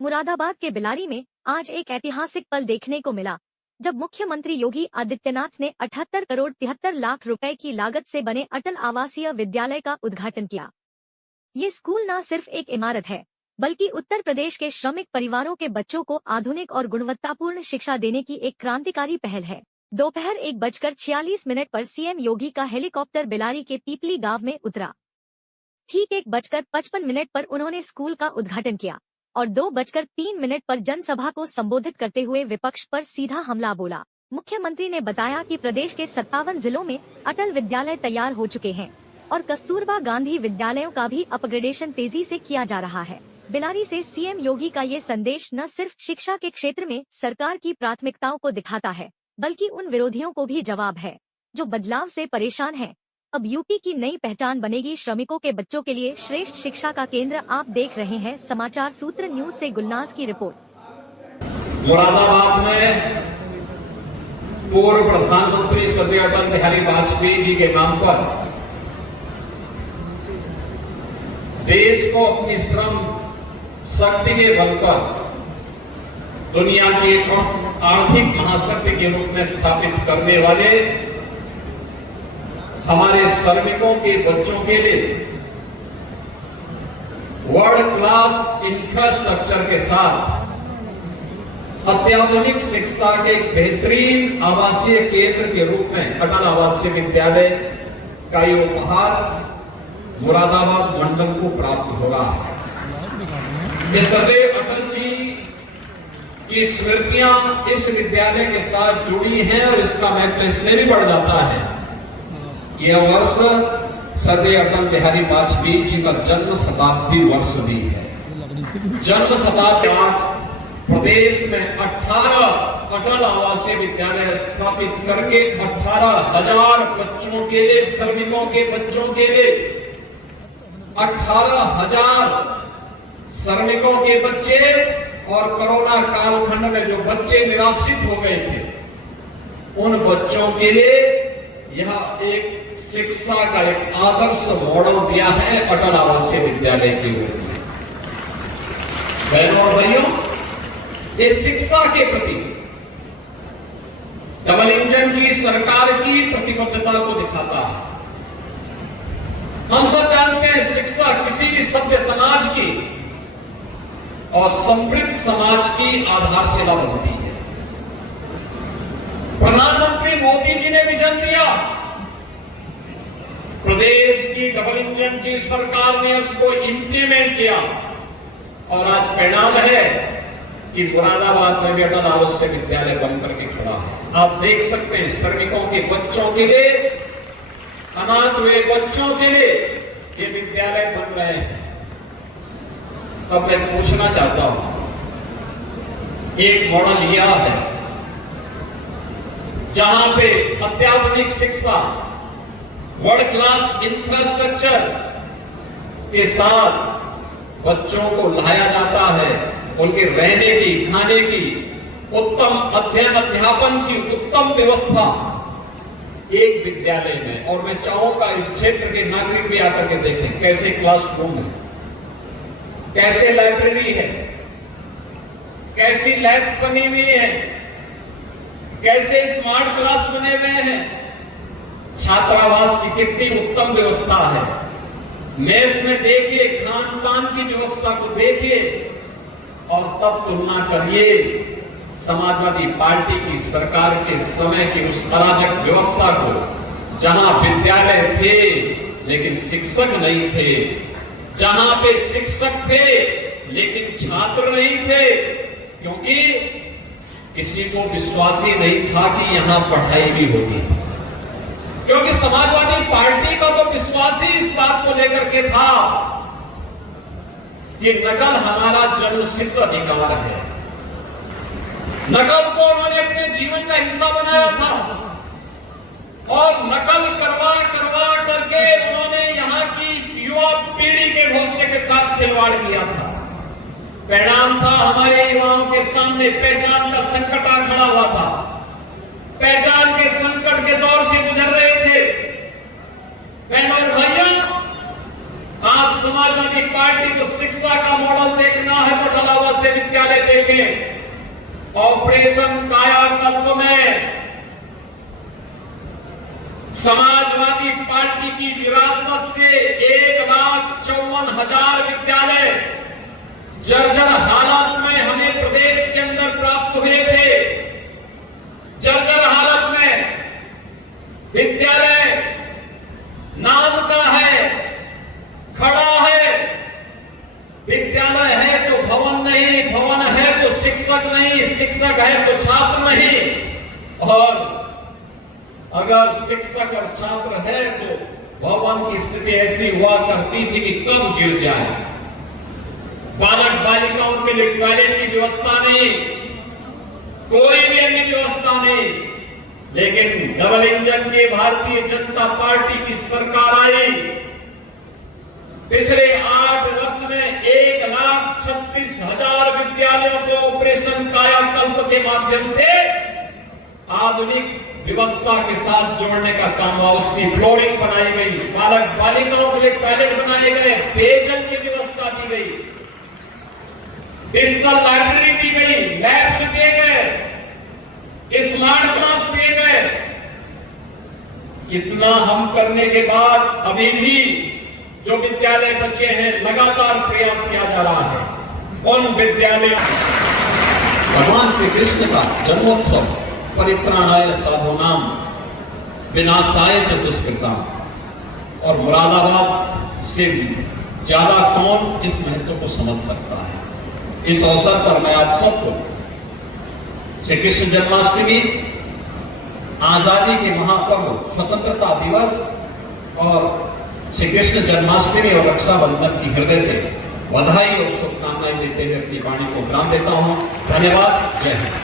मुरादाबाद के बिलारी में आज एक ऐतिहासिक पल देखने को मिला, जब मुख्यमंत्री योगी आदित्यनाथ ने 78 करोड़ 73 लाख रुपए की लागत से बने अटल आवासीय विद्यालय का उद्घाटन किया। ये स्कूल न सिर्फ एक इमारत है, बल्कि उत्तर प्रदेश के श्रमिक परिवारों के बच्चों को आधुनिक और गुणवत्तापूर्ण शिक्षा देने की एक क्रांतिकारी पहल है। दोपहर 1:46 पर सीएम योगी का हेलीकॉप्टर बिलारी के पीपली गांव में उतरा। ठीक 1:55 पर उन्होंने स्कूल का उद्घाटन किया और 2:03 पर जनसभा को संबोधित करते हुए विपक्ष पर सीधा हमला बोला। मुख्यमंत्री ने बताया कि प्रदेश के 57 जिलों में अटल विद्यालय तैयार हो चुके हैं और कस्तूरबा गांधी विद्यालयों का भी अपग्रेडेशन तेजी से किया जा रहा है। बिलारी से सीएम योगी का ये संदेश न सिर्फ शिक्षा के क्षेत्र में सरकार की प्राथमिकताओं को दिखाता है, बल्कि उन विरोधियों को भी जवाब है जो बदलाव से परेशान हैं। अब यूपी की नई पहचान बनेगी श्रमिकों के बच्चों के लिए श्रेष्ठ शिक्षा का केंद्र। आप देख रहे हैं समाचार सूत्र न्यूज से गुलनाज की रिपोर्ट। मुरादाबाद में पूर्व प्रधानमंत्री स्वर्गीय अटल बिहारी वाजपेयी जी के नाम पर देश को अपनी श्रम शक्ति के बल पर दुनिया के आर्थिक महाशक्ति के रूप में स्थापित करने वाले हमारे श्रमिकों के बच्चों के लिए वर्ल्ड क्लास इंफ्रास्ट्रक्चर के साथ अत्याधुनिक शिक्षा के बेहतरीन आवासीय केंद्र के रूप में अटल आवासीय विद्यालय का ये उपहार मुरादाबाद मंडल को प्राप्त हो रहा है। इस सदैव अटल जी की स्मृतियां इस विद्यालय के साथ जुड़ी हैं और इसका महत्व इसमें भी बढ़ जाता है। यह वर्ष सदैव अटल बिहारी वाजपेयी जी का जन्म शताब्दी वर्ष भी है। जन्म शताब्दी आज प्रदेश में 18 अटल आवासीय विद्यालय स्थापित करके 18,000 बच्चों के लिए, श्रमिकों के बच्चों के लिए 18,000 श्रमिकों के बच्चे और कोरोना कालखंड में जो बच्चे निराश्रित हो गए थे, उन बच्चों के लिए यह एक शिक्षा का एक आदर्श मॉडल दिया है अटल आवासीय विद्यालय के रूप में। बहनों और भाइयों, इस शिक्षा के प्रति डबल इंजन की सरकार की प्रतिबद्धता को दिखाता है। हम सब जानते हैं शिक्षा किसी भी सभ्य समाज की और समृद्ध समाज की आधारशिला बनती है। प्रधानमंत्री मोदी जी ने विजन दिया, प्रदेश की डबल इंजन की सरकार ने उसको इंप्लीमेंट किया और आज परिणाम है कि मुरादाबाद में भी अटल आवासीय विद्यालय बनकर के खड़ा है। आप देख सकते हैं श्रमिकों के बच्चों के लिए, अनाथ हुए बच्चों के लिए ये विद्यालय बन रहे हैं। अब मैं पूछना चाहता हूं, एक मॉडल यह है जहां पे अत्याधुनिक शिक्षा, वर्ल्ड क्लास इंफ्रास्ट्रक्चर के साथ बच्चों को लाया जाता है, उनके रहने की, खाने की, उत्तम अध्ययन अध्यापन की उत्तम व्यवस्था एक विद्यालय में। और मैं चाहूंगा इस क्षेत्र के नागरिक भी आकर के देखें कैसे क्लासरूम है, कैसे लाइब्रेरी है, कैसी लैब्स बनी हुई है, कैसे स्मार्ट क्लास बने हुए हैं, छात्रावास की कितनी उत्तम व्यवस्था है। मेस में देखिए, खान पान की व्यवस्था को देखिए और तब तुलना करिए समाजवादी पार्टी की सरकार के समय की उस अराजक व्यवस्था को, जहां विद्यालय थे लेकिन शिक्षक नहीं थे, जहां पे शिक्षक थे लेकिन छात्र नहीं थे, क्योंकि किसी को विश्वास ही नहीं था कि यहां पढ़ाई भी होगी। क्योंकि समाजवादी पार्टी का तो विश्वास ही इस बात को लेकर के था कि नकल हमारा जन्मसिद्ध अधिकार है। नकल को उन्होंने अपने जीवन का हिस्सा बनाया था और नकल करवा करवा करके उन्होंने यहां की युवा पीढ़ी के भविष्य के साथ खिलवाड़ किया था। परिणाम था हमारे युवाओं के सामने पहचान का संकट आ खड़ा हुआ था। पहचान के संकट के दौर से गुजर रहे थे। बहनों और भाइयों, आज समाजवादी पार्टी को शिक्षा का मॉडल देखना है तो डलावा से विद्यालय देखें। ऑपरेशन कायाकल्प में समाजवादी पार्टी की विरासत से 1,54,000 विद्यालय जर्जर हालत में हमें प्रदेश के अंदर प्राप्त हुए थे। जर्जर हालत में विद्यालय नाम का है, खड़ा है, विद्यालय है तो भवन नहीं, भवन है तो शिक्षक नहीं, शिक्षक है तो छात्र नहीं। और अगर शिक्षक और छात्र है तो भवन की स्थिति ऐसी हुआ करती थी कि कब गिर जाए। बालक बालिकाओं के लिए टॉयलेट की व्यवस्था नहीं, कोई भी अन्य व्यवस्था नहीं। लेकिन डबल इंजन की भारतीय जनता पार्टी की सरकार आई। पिछले 8 वर्ष में 1,36,000 विद्यालयों को ऑपरेशन कायाकल्प के माध्यम से आधुनिक व्यवस्था के साथ जोड़ने का काम हुआ। उसकी फ्लोरिंग बनाई गई, बालक बालिकाओं के लिए टॉयलेट बनाए गए, पेयजल की व्यवस्था की गई, डिजिटल लाइब्रेरी दी गई, लैब्स दिए गए, स्मार्ट क्लास दिए गए। इतना हम करने के बाद अभी भी जो विद्यालय बचे हैं लगातार प्रयास किया जा रहा है। उन विद्यालयों भगवान श्री कृष्ण का जन्मोत्सव परित्राणाय साधूनाम विनाशाय च दुष्कृताम, और मुरादाबाद से ज्यादा कौन इस महत्व को समझ सकता है। इस अवसर पर मैं आप सबको श्री कृष्ण जन्माष्टमी, आजादी के महापर्व स्वतंत्रता दिवस और श्री कृष्ण जन्माष्टमी और रक्षाबंधन की हृदय से बधाई और शुभकामनाएं देते हुए अपनी वाणी को विराम देता हूं। धन्यवाद। जय हिंद।